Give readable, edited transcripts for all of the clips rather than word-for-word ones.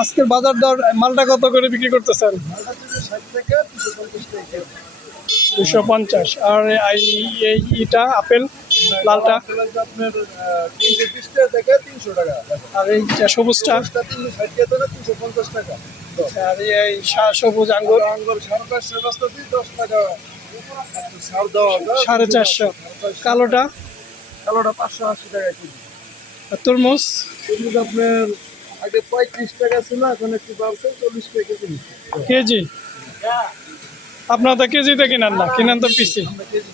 আজকের বাজার দর মালটা কত করে বিক্রি করতেছেন? 250। আর এই ইটা আপেল লালটা? আপনার 320 থেকে 300 টাকা। আর এই সবুজটা? 350 টাকা। আর এই সবুজ আঙ্গুর? আঙ্গুর 450 বস্তা 10 টাকা। ছাড় দেওয়া 450। কালোটা? কালোটা 580 টাকা কেজি। আর তরমুজ? তরমুজ আপনার আগে 35 টাকা ছিল, এখন একটু বাড়ছে, 40 টাকা কেজি। কেজি? আপনারা তো কেজিতে কিনেন না, কিনেন তো পিসি। আমরা কেজি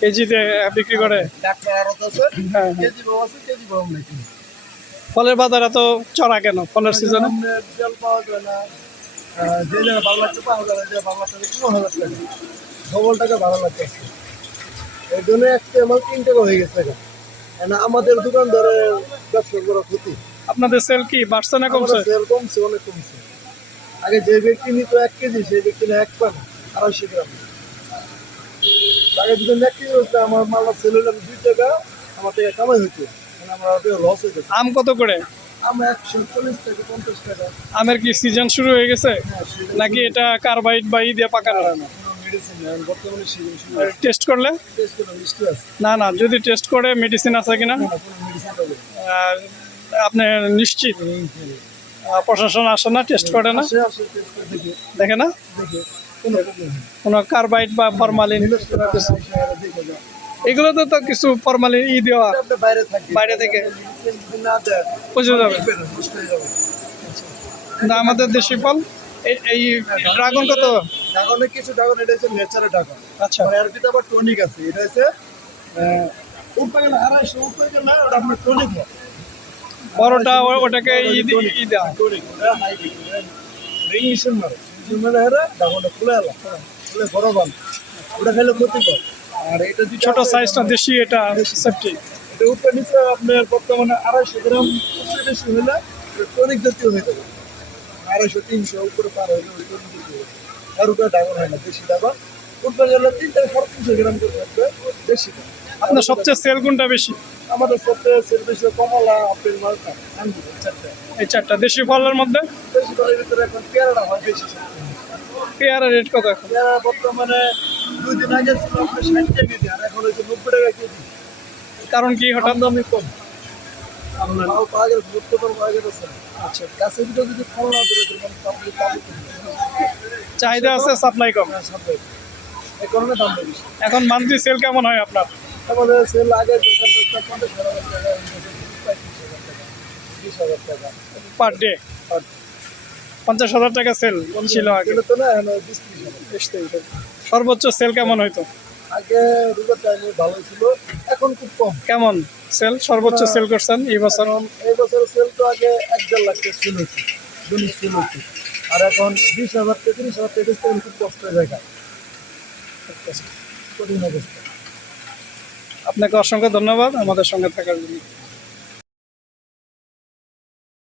কেজিতে বিক্রি করে? ডাক্তার আরো আছে, হ্যাঁ। কেজি ভাও আছে, কেজি ভাও নাকি। ফলের বাজার এত চড়া কেন ফলের সিজনে? তেল পাওয়া যায় না, যে জায়গায় ভালো লাগছে পাওয়া যায় না, যে ভালো লাগছে 15,000 টাকা, ডবল টাকা ভালো লাগছে। এই জন্য একটা আমার 3 টাকা হয়ে গেছে এখন। না আমাদের দোকানদারের ব্যবসা করা ক্ষতি। আপনাদের সেল কি বাড়ছে না কমছে? সেল কমছে, অনেক কমছে। আগে যে ব্যক্তি নিত 1 কেজি, সেই ব্যক্তি না 1 পান 250 গ্রাম। আগে যদি 1 কেজি হতো, আমার মালটা সেল হলে 2 টাকা আমার থেকে কামাই হইতো, মানে আমার লস হইতো। আম কত করে? আম 140 থেকে 50 টাকা। আমের কি সিজন শুরু হয়ে গেছে হ্যাঁ, নাকি এটা কার্বাইড বা ই দিয়ে পাকানো? মেডিসিন বর্তমানে সিজন শুরু টেস্ট করলে? টেস্ট করে মিষ্টি আছে না, যদি টেস্ট করে মেডিসিন আছে কিনা না, কোনো মেডিসিন পাবে আর আপনি নিশ্চিত? প্রশাসন আসে না, টেস্ট করে না, আসে আসে টেস্ট করে দেখে দেখে না দেখে কোনো প্রবলেম নেই। কোনো কার্বাইড বা ফরমালিন? দেখে যায়। এগুলোতে তো কিছু ফরমালিন দেওয়া, আপনি বাইরে থাকি, বাইরে থেকে মেডিসিন যদি না দেয় পচে যাবে। নষ্ট হয়ে যাবে। না আমাদের দেশি ফল এই ড্রাগন কত? ড্রাগনে কিছু ড্রাগন, এটা হচ্ছে নেচারের ড্রাগন। আচ্ছা, আর এর ভিতরে আবার টনিক আছে, এটা হচ্ছে উপরে গেলে 250, উপরে গেলে ওটা আপনার টনিক হয়। বড়টা ওটাকে দেওয়া। টনিক ওটা হাইব্রিড, ইংলিশের মারে হেরা ড্রাগনটা খুলে এলাম, খুলে বড় বান, ওটা খেলে ক্ষতিকর। আর এটা যদি ছোট সাইজটা দেশি, এটা সেফটি। এটা উপরে নিচে আপনার বর্তমানে 250 গ্রাম উপরে বেশি হলে টনিক জাতীয় হয়ে যাবে। 250-300 উপরে পার হলে ওই টনিক জাতীয় হয়ে যাবে। আর উপরে ড্রাগন হয় না, দেশি ড্রাগন উপরে গেলে 3 থেকে 350 গ্রাম করে থাকবে দেশি। আপনার সবচেয়ে সেল কোনটা বেশি? আমাদের সবচেয়ে সেল বেশি কমলা, আপেল, মালটা, আঙ্গুর, চারটা। এই চারটা দেশি ফলের মধ্যে? দেশি ফলের ভিতরে এখন পেয়ারাটা হয় বেশি। পেয়ারা রেট কত এখন? পেয়ারা বর্তমানে 2 দিন আগে ছিল আপনার 60 টাকা কেজি, আর এখন হচ্ছে 90 টাকা কেজি। কারণ কি হঠাৎ? দামই কম। মাল পাওয়া গেছে, উৎপাদন পাওয়া গেছে। আচ্ছা, গাছের ভিতরে যদি ফল না ধরে, যেমন পাবলিক চাহিদা আছে, সাপ্লাই কম, এই কারণে দাম বেশি। এখন মান্থলি সেল কেমন হয় আপনার? আমাদের সেল আগে 50,000 টাকা, 20,000 টাকা পার ডে? 50,000 টাকা সেল ছিল আগে। তো না, এখন 20-30,000। সর্বোচ্চ সেল কেমন হইতো? আগে রোজার টাইমে ভালো ছিল, এখন খুব কম। কেমন সেল সর্বোচ্চ সেল করছেন এই বছর? এই বছর সেল তো আগে 1-1.5 লাখ টাকা সেল হচ্ছে, দৈনিক সেল হচ্ছে। আর এখন 20,000 থেকে 30,000 টাকা খুব কষ্টের জায়গা, কঠিন অবস্থা। আপনাকে অসংখ্য ধন্যবাদ আমাদের সঙ্গে থাকার জন্য।